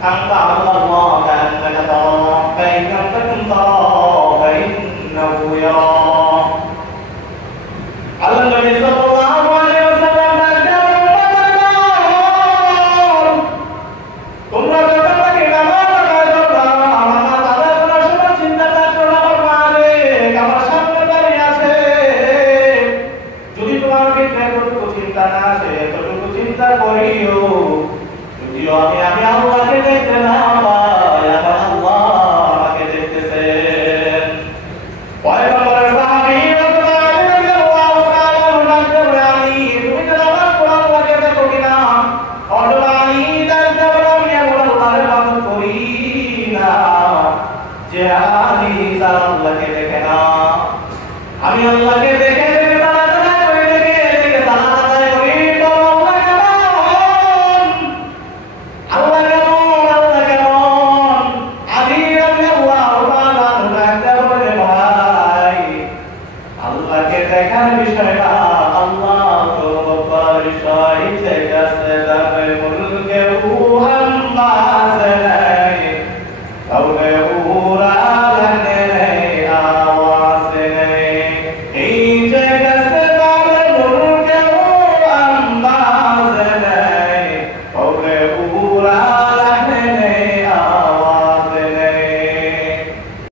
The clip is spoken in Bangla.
أن تعبد الله كأنك تراه فإن لم تكن تراه فإنه يراك على النبي صلى الله عليه وسلم তোমরা ব্যাপারটাকে নামাজ আদায় করবা নামাজ আদায় করার সময় চিন্তা করো না মালিক আমার সামনে দাঁড়িয়ে আছে যদি তোমার ভিতরে কোনো চিন্তা না আসে এতটুকু চিন্তা করিও যদিও আমি আল্লাহকে দেখতে না পাই আমার আল্লাহ আমাকে দেখতেছেন পয়গম্বরের সাহাবী রাদিয়াল্লাহু তাআলা আনহু তুমি যে নামাজ পড়ো আল্লাহকে দেখো কিনা অজলানি দেখতে বলো আমি আল্লাহর ইবাদত করি না যে আমি আল্লাহকে দেখে না আমি আল্লাহকে দেখে দেখে সালাত আদায় করি দেখে সালাত আদায় করি তো আল্লাহ কেমন আলী রাদিয়াল্লাহু তাআলা দেখতে বলে ভাই আল্লাহকে দেখার বিষয়টা আল্লাহ তো বড় বিষয় ঠিক আছে